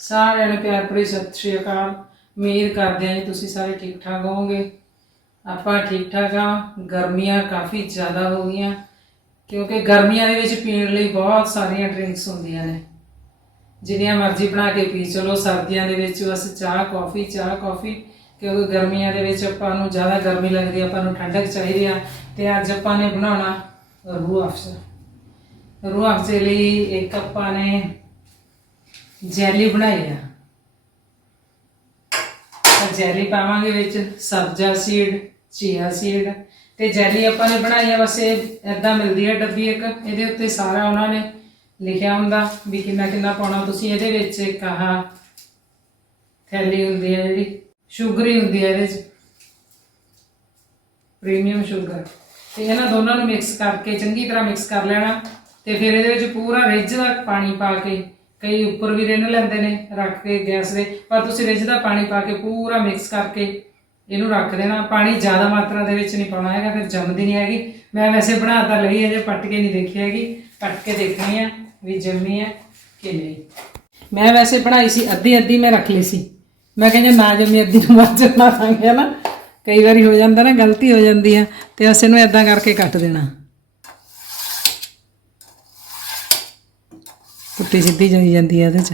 ਸਾਰਿਆਂ ਨੂੰ ਪਿਆਰ ਭਰੀ ਸਤਿ ਸ਼੍ਰੀ ਅਕਾਲ। ਉਮੀਦ ਕਰਦੇ ਹਾਂ ਜੀ ਤੁਸੀਂ ਸਾਰੇ ਠੀਕ ਠਾਕ ਹੋਵੋਗੇ। ਆਪਾਂ ਠੀਕ ਠਾਕ ਹਾਂ। ਗਰਮੀਆਂ ਕਾਫੀ ਜ਼ਿਆਦਾ ਹੋ ਗਈਆਂ, ਕਿਉਂਕਿ ਗਰਮੀਆਂ ਦੇ ਵਿੱਚ ਪੀਣ ਲਈ ਬਹੁਤ ਸਾਰੀਆਂ ਡਰਿੰਕਸ ਹੁੰਦੀਆਂ ਨੇ। ਜਿੰਨੀਆਂ ਮਰਜ਼ੀ ਬਣਾ ਕੇ ਪੀ ਚਲੋ, ਸਰਦੀਆਂ ਦੇ ਵਿੱਚ ਬਸ ਚਾਹ, ਕੌਫੀ ਚਾਹ, ਕੌਫੀ, ਕਿਉਂਕਿ ਗਰਮੀਆਂ ਦੇ ਵਿੱਚ ਆਪਾਂ ਨੂੰ ਜ਼ਿਆਦਾ ਗਰਮੀ ਲੱਗਦੀ ਆਪਾਂ ਨੂੰ ਠੰਡਕ ਚਾਹੀਦੀ ਆ, ਤੇ ਅੱਜ ਆਪਾਂ ਨੇ ਬਣਾਉਣਾ ਰੂਹ ਅਫਜ਼ਾ। ਰੂਹ ਅਫਜ਼ੇ ਲਈ ਇੱਕ ਆਪਾਂ ਨੇ ਜੈਲੀ ਬਣਾਈ ਆ। ਤਾਂ ਜੈਲੀ ਪਾਵਾਂਗੇ ਵਿੱਚ ਸਬਜ਼ਾ ਸੀਡ ਚੀਆ ਸੀਡ ਤੇ ਜੈਲੀ ਆਪਾਂ ਨੇ ਬਣਾਈ ਆ, ਬਸ ਇਹ ਇਦਾਂ ਮਿਲਦੀ ਹੈ ਡੱਬੀ ਇੱਕ। ਇਹਦੇ ਉੱਤੇ ਸਾਰਾ ਉਹਨਾਂ ਨੇ ਲਿਖਿਆ ਹੁੰਦਾ ਵੀ ਕਿੰਨਾ ਕਿੰਨਾ ਪਾਉਣਾ। ਤੁਸੀਂ ਇਹਦੇ ਵਿੱਚ ਇੱਕ ਆਹ ਥੈਲੀ ਹੁੰਦੀ ਹੈ ਜਿਹੜੀ, ਸ਼ੂਗਰ ਹੀ ਹੁੰਦੀ ਹੈ ਇਹਦੇ 'ਚ। Premium sugar. ਤੇ ਇਹਨਾਂ ਦੋਨਾਂ ਨੂੰ ਮਿਕਸ ਕਰਕੇ ਚੰਗੀ ਤਰ੍ਹਾਂ ਮਿਕਸ ਕਰ ਲੈਣਾ। ਤੇ ਫਿਰ ਇਹਦੇ ਵਿੱਚ ਪੂਰਾ ਰਿੱਝ ਦਾ ਪਾਣੀ ਪਾ ਕੇ ਕਈ ਉੱਪਰ ਵੀ ਰਿੰਨ ਲੈਂਦੇ ਨੇ, ਰੱਖ ਕੇ ਗੈਸ ਦੇ, ਪਰ ਤੁਸੀਂ ਰਿੱਝ ਦਾ ਪਾਣੀ ਪਾ ਕੇ ਪੂਰਾ ਮਿਕਸ ਕਰਕੇ ਇਹਨੂੰ ਰੱਖ ਦੇਣਾ। ਪਾਣੀ ਜ਼ਿਆਦਾ ਮਾਤਰਾ ਦੇ ਵਿੱਚ ਨਹੀਂ ਪਾਉਣਾ ਹੈਗਾ, ਫਿਰ ਜੰਮਦੀ ਨਹੀਂ ਹੈਗੀ। ਮੈਂ ਵੈਸੇ ਬਣਾ ਤਾਂ ਲਈ ਹੈ, ਜੇ ਪੱਟ ਕੇ ਨਹੀਂ ਦੇਖੀ ਹੈਗੀ। ਪੱਟ ਕੇ ਦੇਖਣੀ ਹੈ ਵੀ ਜੰਮੀ ਹੈ ਕਿ ਨਹੀਂ। ਮੈਂ ਵੈਸੇ ਬਣਾਈ ਸੀ, ਅੱਧੀ ਅੱਧੀ ਮੈਂ ਰੱਖ ਲਈ ਸੀ। ਮੈਂ ਕਹਿੰਦਾ ਨਾ ਜੰਮੀ, ਅੱਧੀ ਨੂੰ ਬਾਅਦ ਚ ਬਣਾ ਦਾਂਗੇ ਨਾ ਕਈ ਵਾਰੀ ਹੋ ਜਾਂਦਾ ਨਾ, ਗਲਤੀ ਹੋ ਜਾਂਦੀ ਆ, ਤੇ ਅਸੀਂ ਨੂੰ ਇਦਾਂ ਕਰਕੇ ਕੱਟ ਦੇਣਾ। ਪੁੱਟੀ ਸਿੱਧੀ ਜਾਈ ਜਾਂਦੀ ਆ ਇਹਦੇ ਚ।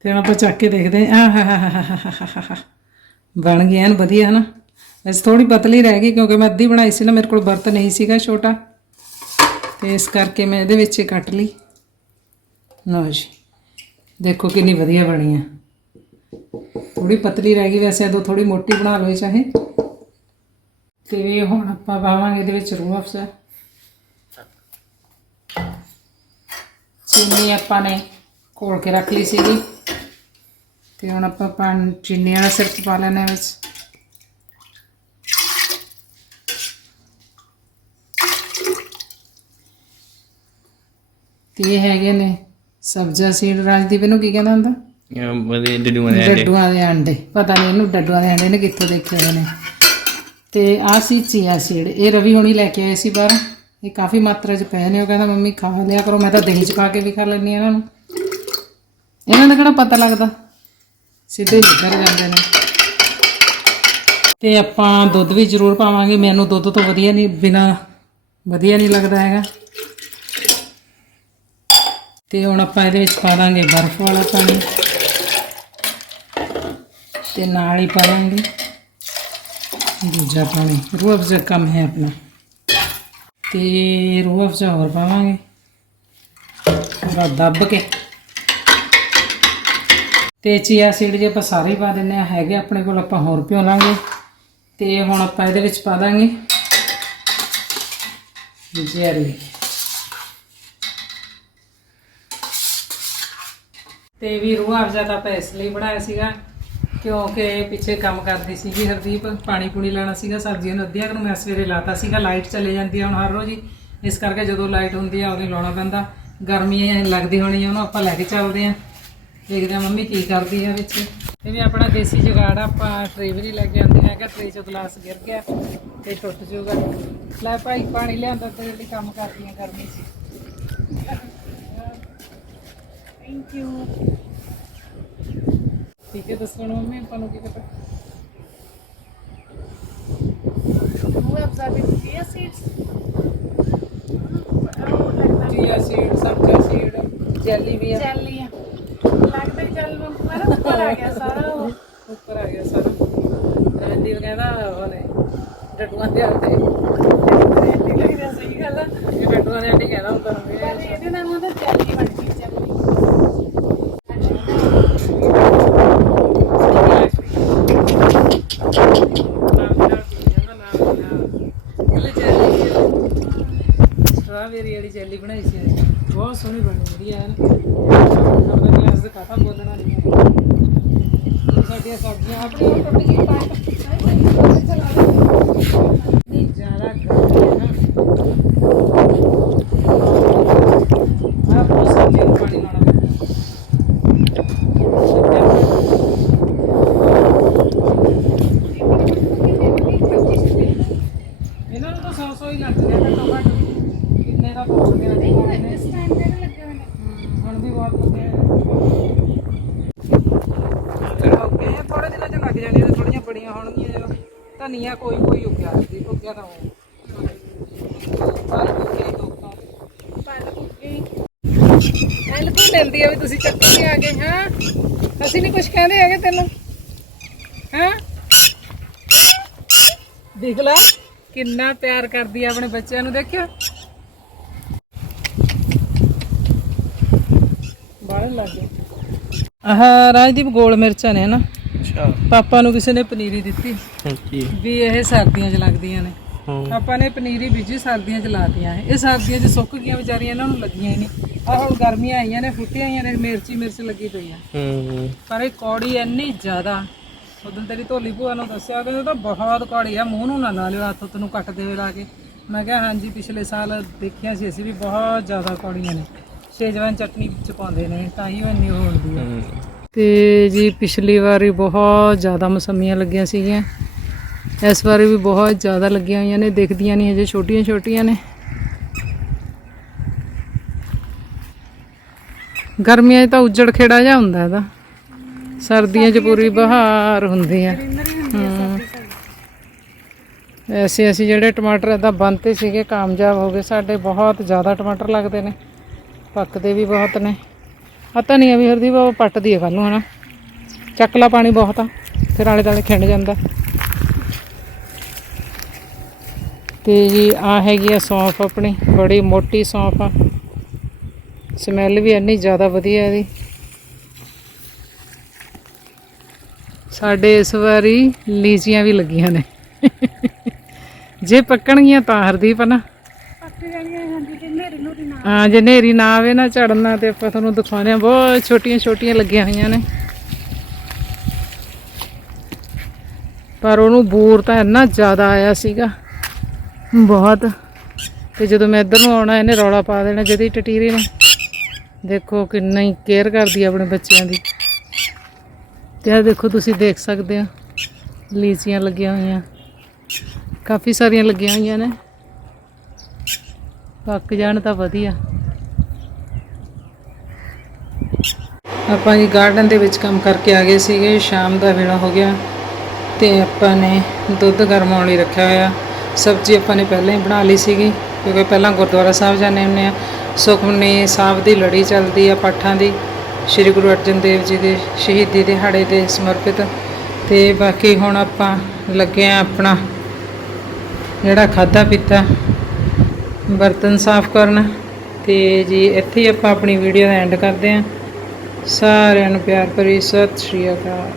ਤੇ ਹੁਣ ਆਪਾਂ ਚੱਕ ਕੇ ਦੇਖਦੇ ਆ ਹਾ ਹਾ ਹਾ ਬਣ ਗਈ ਐਨ ਵਧੀਆ, ਹਨਾ? ਵੈਸੇ ਥੋੜੀ ਪਤਲੀ ਰਹਿ ਗਈ ਕਿਉਂਕਿ ਮੈਂ ਅੱਧੀ ਬਣਾਈ ਸੀ ਨਾ, ਮੇਰੇ ਕੋਲ ਬਰਤ ਨਹੀਂ ਸੀਗਾ ਛੋਟਾ। ਤੇ ਇਸ ਕਰਕੇ ਮੈਂ ਇਹਦੇ ਵਿੱਚ ਕੱਟ ਲਈ। ਲਓ ਜੀ। ਦੇਖੋ ਕਿੰਨੀ ਵਧੀਆ ਬਣੀ ਆ। ਥੋੜੀ ਪਤਲੀ ਰਹਿ ਗਈ, ਵੈਸੇ ਉਦੋਂ ਥੋੜੀ ਮੋਟੀ ਬਣਾ ਲਓ ਚਾਹੇ। ਤੇ ਹੁਣ ਆਪਾਂ ਪਾਵਾਂਗੇ ਇਹਦੇ ਵਿੱਚ ਰੂਹ ਅਫਜ਼ਾ। ਚੀਨੀ ਆਪਾਂ ਨੇ ਘੋਲ ਕੇ ਰੱਖ ਲਈ ਸੀਗੀ। ਤੇ ਹੁਣ ਆਪਾਂ ਪਾਣ ਚੀਨੀ ਵਾਲਾ ਸਿਰਫ ਪਾ ਲੈਣਾ ਵਿੱਚ। ਤੇ ਇਹ ਹੈਗੇ ਨੇ ਸਬਜ਼ਾ ਸੀਡ। ਰਾਜਦੀਪ ਨੂੰ ਕੀ ਕਹਿੰਦਾ ਹੁੰਦਾ? ਉਹਦੇ ਡਡੂਆਂ ਦੇ ਡੱਡੂਆਂ ਦੇ ਅੰਡੇ ਪਤਾ ਨਹੀਂ ਇਹਨੂੰ ਡੱਡੂਆਂ ਦੇ ਅੰਡੇ ਨੇ ਕਿੱਥੋਂ ਦੇਖੇ ਹੋਏ ਨੇ। ਤੇ ਆ ਸੀ ਚੀਆ ਸੀਡ। ਇਹ ਰਵੀ ਹੁਣੀ ਲੈ ਕੇ ਆਏ ਸੀ ਬਾਹਰ। ਇਹ ਕਾਫੀ ਮਾਤਰਾ 'ਚ ਪਏ ਨੇ ਉਹ ਕਹਿੰਦਾ, ਮੰਮੀ, ਖਾ ਲਿਆ ਕਰੋ, ਮੈਂ ਤਾਂ ਦਹੀਂ 'ਚ ਪਾ ਕੇ ਵੀ ਖਾ ਲੈਂਦੀ ਹਾਂ ਇਹਨਾਂ ਨੂੰ। ਇਹਨਾਂ ਦਾ ਕਿਹੜਾ ਪਤਾ ਲੱਗਦਾ? ਸਿੱਧੇ ਨਿਕਲ ਜਾਂਦੇ ਨੇ। ਤੇ ਆਪਾਂ ਦੁੱਧ ਵੀ ਜ਼ਰੂਰ ਪਾਵਾਂਗੇ। ਮੈਨੂੰ ਦੁੱਧ ਤੋਂ ਵਧੀਆ ਨਹੀਂ, ਬਿਨਾ ਵਧੀਆ ਨਹੀਂ ਲੱਗਦਾ ਹੈਗਾ। ਤੇ ਹੁਣ ਆਪਾਂ ਇਹਦੇ ਵਿੱਚ ਪਾ ਦਾਂਗੇ ਬਰਫ਼ ਵਾਲਾ ਪਾਣੀ। ਤੇ ਨਾਲ ਹੀ ਪਾ ਦਾਂਗੇ ਦੂਜਾ ਪਾਣੀ। ਰੂਹ ਅਫਜ਼ਾ ਕਮ ਹੈ ਆਪਣਾ। ਤੇ ਰੂਹ ਅਫਜ਼ਾ ਹੋਰ ਪਾਵਾਂਗੇ। ਪੂਰਾ ਦੱਬ ਕੇ। ਤੇ ਚੀਆ ਸੀਡ ਜੇ ਆਪਾਂ ਸਾਰੇ ਹੀ ਪਾ ਦਿੰਨੇ ਆ, ਹੈਗੇ ਆਪਣੇ ਕੋਲ, ਆਪਾਂ ਹੋਰ ਪਿਓ ਲਾਂਗੇ ਤੇ ਹੁਣ ਆਪਾਂ ਇਹਦੇ ਵਿੱਚ ਪਾ ਦਾਂਗੇ। ਜੈਲੀ ਤੇ ਵੀ ਰੂਹ ਅਫਜ਼ਾ ਤਾਂ ਆਪਾਂ ਇਸ ਲਈ ਬਣਾਇਆ ਸੀਗਾ। ਕਿਉਂਕਿ ਪਿੱਛੇ ਕੰਮ ਕਰਦੀ ਸੀਗੀ ਹਰਦੀਪ, ਪਾਣੀ ਪੂਣੀ ਲੈਣਾ ਸੀਗਾ, ਸਬਜ਼ੀਆਂ ਨੂੰ ਅੱਧੀਆਂ ਨੂੰ ਮੈਂ ਸਵੇਰੇ ਲਾਤਾ ਸੀਗਾ, ਲਾਈਟ ਚਲੇ ਜਾਂਦੀ ਆ ਹੁਣ ਹਰ ਰੋਜ਼ ਹੀ। ਇਸ ਕਰਕੇ ਜਦੋਂ ਲਾਈਟ ਹੁੰਦੀ ਆ, ਉਦੋਂ ਲਾਉਣਾ ਪੈਂਦਾ। ਗਰਮੀ ਲੱਗਦੀ ਹੋਣੀ ਆ, ਉਹਨੂੰ ਆਪਾਂ ਲੈ ਕੇ ਚੱਲਦੇ ਆ। ਦੇਖਦੇ ਆ ਮੰਮੀ ਕੀ ਕਰਦੀ ਆ ਵਿੱਚ। ਇਹ ਵੀ ਆਪਣਾ ਦੇਸੀ ਜੁਗਾੜ ਆਪਾਂ ਟਰੇ ਵੀ ਨਹੀਂ ਲੈ ਕੇ ਆਉਂਦੇ ਹੈਗਾ ਟਰੇ ਚੋਂ ਗਲਾਸ ਗਿਰ ਗਿਆ ਤੇ ਟੁੱਟ ਜਾਊਗਾ। ਲੈ ਭਾਈ, ਪਾਣੀ ਲਿਆਂਦਾ, ਤੇਰੇ ਲਈ ਕੰਮ ਕਰਦੀ ਆ, ਗਰਮੀ ਥੈਂਕ ਯੂ ਠੀਕ ਹੈ ਦੱਸੋ ਹੁਣ ਮੰਮੀ ਆਪਾਂ ਨੂੰ ਕੀ ਪਤਾ। Who absorbed chia seeds? Chia seed ਸਬਜ਼ਾ seed jelly ਵੀ ਆ। Jelly. ਲੱਗਦਾ ਹੀ ਚੱਲ ਮਾਰਾ ਉੱਪਰ ਆ ਗਿਆ ਸਾਰਾ ਉਹ। ਉੱਪਰ ਆ ਗਿਆ ਸਾਰਾ। ਰਣਦੀਪ ਕਹਿੰਦਾ ਉਹ ਨੇ ਡੱਡੂਆਂ ਦੇ ਆਟੇ ਨਹੀਂ ਲੱਗ ਰਿਹਾ ਸਹੀ ਗੱਲ ਆ ਇਹ ਡੱਡੂਆਂ ਦੇ ਆਟੇ ਕਹਿੰਦਾ ਹੁੰਦਾ ਹੋਵੇ ਪਰ ਇਹਦੇ ਨਾਲ ਉਹਦਾ ਜੈਲੀ ਬਣ ਗਈ ਜੈਲੀ ਸਟ੍ਰਾਬੇਰੀ ਵਾਲੀ ਜੈਲੀ ਬਣਾਈ ਸੀ ਅੱਜ। ਬਹੁਤ ਸੋਹਣੀ ਬਣੀ ਵਧੀਆ ਹੈ। ਨਾ ਨੰਬਰ ਬੋਲਣਾ ਨਹੀਂ ਸਾਡੀਆਂ ਸਬਜ਼ੀਆਂ ਆਪਣੀ ਟੁੱਟ ਗਈ ਪਾਈਪ ਨਹੀਂ ਜ਼ਿਆਦਾ ਗਰਮੀ ਹੈ ਨਾ ਆਹ ਬਹੁਤ ਸਬਜ਼ੀਆਂ ਨੂੰ ਪਾਣੀ ਲਾਉਣਾ ਪੈਂਦਾ ਇਹਨਾਂ ਨੂੰ ਤਾਂ 100 100 ਹੀ ਲੱਗ ਰਿਹਾ ਘੱਟੋ ਘੱਟ ਕਿੰਨੇ ਦਾ ਪਹੁੰਚ ਗਿਆ ਨਹੀਂ ਹੁਣ ਇਸ ਟਾਈਮ ਤੇ ਲੱਗੇ ਹੋਏ ਨੇ ਹੁਣ ਵੀ ਬਹੁਤ ਲੱਗਿਆ ਚ ਲੱਗ ਜਾਣੀਆਂ ਨੇ ਥੋੜੀਆਂ ਬੜੀਆਂ ਹੋਣਗੀਆਂ ਜਦੋਂ ਧਨੀਆ ਕੋਈ ਕੋਈ ਉੱਗਿਆ ਸੀ ਉੱਗਿਆ ਤਾਂ ਉਹ। ਲੈਂਦੀ ਆ ਵੀ ਤੁਸੀਂ ਚੱਕੀ ਤੇ ਆ ਗਏ ਹਾਂ? ਅਸੀਂ ਨਹੀਂ ਕੁਝ ਕਹਿੰਦੇ ਹੈਗੇ ਤੈਨੂੰ। ਹਾਂ? ਦੇਖ ਲੈ ਕਿੰਨਾ ਪਿਆਰ ਕਰਦੀ ਆ ਆਪਣੇ ਬੱਚਿਆਂ ਨੂੰ ਦੇਖਿਓ। ਬਾਹਰ ਲੱਗ ਗਏ। ਆਹ ਰਾਜਦੀਪ ਗੋਲ ਮਿਰਚਾਂ ਨੇ ਨਾ ਅੱਛਾ। ਪਾਪਾ ਨੂੰ ਕਿਸੇ ਨੇ ਪਨੀਰੀ ਦਿੱਤੀ। ਹਾਂਜੀ। ਵੀ ਇਹ ਸਰਦੀਆਂ 'ਚ ਲੱਗਦੀਆਂ ਨੇ। ਹਾਂ। ਆਪਾਂ ਨੇ ਪਨੀਰੀ ਬੀਜੀ ਸਰਦੀਆਂ 'ਚ ਲਾਤੀਆਂ ਇਹ ਸਰਦੀਆਂ 'ਚ ਸੁੱਕ ਗਈਆਂ ਵਿਚਾਰੀਆਂ ਇਹਨਾਂ ਨੂੰ ਲੱਗੀਆਂ ਹੀ ਨਹੀਂ। ਆ ਹੁਣ ਗਰਮੀਆਂ ਆਈਆਂ ਨੇ ਫੁੱਟੀਆਂ ਆਈਆਂ ਨੇ ਮਿਰਚੀ ਮਿਰਚ ਲੱਗੀ ਪਈ ਆ। ਹੂੰ ਪਰ ਇਹ ਕੌੜੀ ਇੰਨੀ ਜ਼ਿਆਦਾ ਉਦੋਂ ਤੇਰੀ ਢੋਲੀ ਭੂਆ ਨੂੰ ਦੱਸਿਆ ਕਿ ਤਾਂ ਬਹੁਤ ਕੌੜੀ ਆ ਮੂੰਹ ਨੂੰ ਨਾ ਲਾ ਲਿਓ ਹੱਥ ਨੂੰ ਕੱਟ ਦੇਵੇ ਲਾ ਕੇ। ਮੈਂ ਕਿਹਾ ਹਾਂਜੀ ਪਿਛਲੇ ਸਾਲ ਦੇਖਿਆ ਸੀ ਅਸੀਂ ਵੀ ਬਹੁਤ ਜ਼ਿਆਦਾ ਕੌੜੀਆਂ ਨੇ। ਸ਼ੇਜਵਾਨ ਚਟਨੀ ਵਿੱਚ ਪਾਉਂਦੇ ਨੇ ਤਾਂ ਹੀ ਉਹ ਇੰਨੀ ਉਹ ਹੁੰਦੀ ਆ। ਤੇ ਜੀ ਪਿਛਲੀ ਵਾਰੀ ਬਹੁਤ ਜ਼ਿਆਦਾ ਮਸੰਮੀਆਂ ਲੱਗੀਆਂ ਸੀਗੀਆਂ। ਇਸ ਵਾਰੀ ਵੀ ਬਹੁਤ ਜ਼ਿਆਦਾ ਲੱਗੀਆਂ ਹੋਈਆਂ ਨੇ ਦਿਖਦੀਆਂ ਨਹੀਂ ਅਜੇ ਛੋਟੀਆਂ ਛੋਟੀਆਂ ਨੇ। ਗਰਮੀਆਂ 'ਚ ਤਾਂ ਉੱਜੜ ਖੇੜਾ ਜਿਹਾ ਹੁੰਦਾ ਇਹਦਾ। ਸਰਦੀਆਂ 'ਚ ਪੂਰੀ ਬਹਾਰ ਹੁੰਦੀ ਆ ਹਮ। ਐਸੇ ਅਸੀਂ ਜਿਹੜੇ ਟਮਾਟਰ ਇਦਾਂ ਬੰਨਤੇ ਸੀਗੇ ਕਾਮਯਾਬ ਹੋ ਗਏ। ਸਾਡੇ ਬਹੁਤ ਜ਼ਿਆਦਾ ਟਮਾਟਰ ਲੱਗਦੇ ਨੇ। ਪੱਕਦੇ ਵੀ ਬਹੁਤ ਨੇ। ਆ ਧਨੀਆ ਵੀ ਹਰਦੀ ਬਾਬਾ ਪੱਟਦੀ ਹੈ ਕੱਲ ਨੂੰ, ਹਨਾ। ਚੱਕ ਲਾ ਪਾਣੀ ਬਹੁਤ ਆ, ਫਿਰ ਆਲੇ ਦਾਲੇ ਖਿੰਡ ਜਾਂਦਾ। ਤੇ ਜੀ ਆ ਹੈਗੀ ਆ ਸੌਂਫ ਆਪਣੀ, ਬੜੀ ਮੋਟੀ ਸੌਂਫ ਆ। ਸਮੈਲ ਵੀ ਇੰਨੀ ਜ਼ਿਆਦਾ ਵਧੀਆ ਇਹਦੀ। ਸਾਡੇ ਇਸ ਵਾਰੀ ਲੀਚੀਆਂ ਵੀ ਲੱਗੀਆਂ ਨੇ। ਜੇ ਪੱਕਣਗੀਆਂ ਤਾਂ ਹਰਦੀਪ ਨਾ ਪੱਕ ਜਾਣੀਆਂ ਹਾਂਜੀ ਤੇ ਨੇਰੀ ਨੂਰੀ ਨਾ ਹਾਂ, ਜੇ ਨੇਰੀ ਨਾ ਆਵੇ ਨਾ ਝੜਨਾ ਤੇ ਆਪਾਂ ਤੁਹਾਨੂੰ ਦਿਖਾਉਂਦੇ ਆ ਬਹੁਤ ਛੋਟੀਆਂ ਛੋਟੀਆਂ ਲੱਗੀਆਂ ਹੋਈਆਂ ਨੇ। ਪਰ ਉਹਨੂੰ ਬੂਰ ਤਾਂ ਇੰਨਾ ਜ਼ਿਆਦਾ ਆਇਆ ਸੀਗਾ। ਬਹੁਤ। ਤੇ ਜਦੋਂ ਮੈਂ ਇੱਧਰ ਨੂੰ ਆਉਣਾ, ਇਹਨੇ ਰੌਲਾ ਪਾ ਦੇਣਾ ਜਿਹਦੀ ਟਟੀਰੀ ਨੇ। ਦੇਖੋ ਕਿੰਨਾ ਹੀ ਕੇਅਰ ਕਰਦੀ ਆਪਣੇ ਬੱਚਿਆਂ ਦੀ। ਤੇ ਆ ਦੇਖੋ, ਤੁਸੀਂ ਦੇਖ ਸਕਦੇ ਹੋ ਲੀਚੀਆਂ ਲੱਗੀਆਂ ਹੋਈਆਂ। ਕਾਫੀ ਸਾਰੀਆਂ ਲੱਗੀਆਂ ਹੋਈਆਂ ਨੇ। ਪੱਕ ਜਾਣ ਤਾਂ ਵਧੀਆ। ਆਪਾਂ ਜੀ ਗਾਰਡਨ ਦੇ ਵਿੱਚ ਕੰਮ ਕਰਕੇ ਆ ਗਏ ਸੀਗੇ, ਸ਼ਾਮ ਦਾ ਵੇਲਾ ਹੋ ਗਿਆ ਤੇ ਆਪਾਂ ਨੇ ਦੁੱਧ ਗਰਮਾਉਣ ਲਈ ਰੱਖਿਆ ਹੋਇਆ। ਸਬਜ਼ੀ ਆਪਾਂ ਨੇ ਪਹਿਲਾਂ ਹੀ ਬਣਾ ਲਈ ਸੀਗੀ, ਕਿਉਂਕਿ ਪਹਿਲਾਂ ਗੁਰਦੁਆਰਾ ਸਾਹਿਬ ਜਾਂਦੇ ਹੁੰਦੇ ਆ। ਸੁਖਮਨੀ ਸਾਹਿਬ ਦੀ ਲੜੀ ਚੱਲਦੀ ਆ ਪਾਠਾਂ ਦੀ, ਸ੍ਰੀ ਗੁਰੂ ਅਰਜਨ ਦੇਵ ਜੀ ਦੇ ਸ਼ਹੀਦੀ ਦਿਹਾੜੇ ਦੇ ਸਮਰਪਿਤ। ਤੇ ਬਾਕੀ ਹੁਣ ਆਪਾਂ ਲੱਗੇ ਆ ਆਪਣਾ ਜਿਹੜਾ ਖਾਦਾ ਪੀਤਾ। ਬਰਤਨ ਸਾਫ਼ ਕਰਨਾ ਤੇ ਜੀ ਇੱਥੇ ਹੀ ਆਪਾਂ ਆਪਣੀ ਵੀਡੀਓ ਦਾ ਐਂਡ ਕਰਦੇ ਹਾਂ। ਸਾਰਿਆਂ ਨੂੰ ਪਿਆਰ ਭਰੀ ਸਤਿ ਸ਼੍ਰੀ ਅਕਾਲ।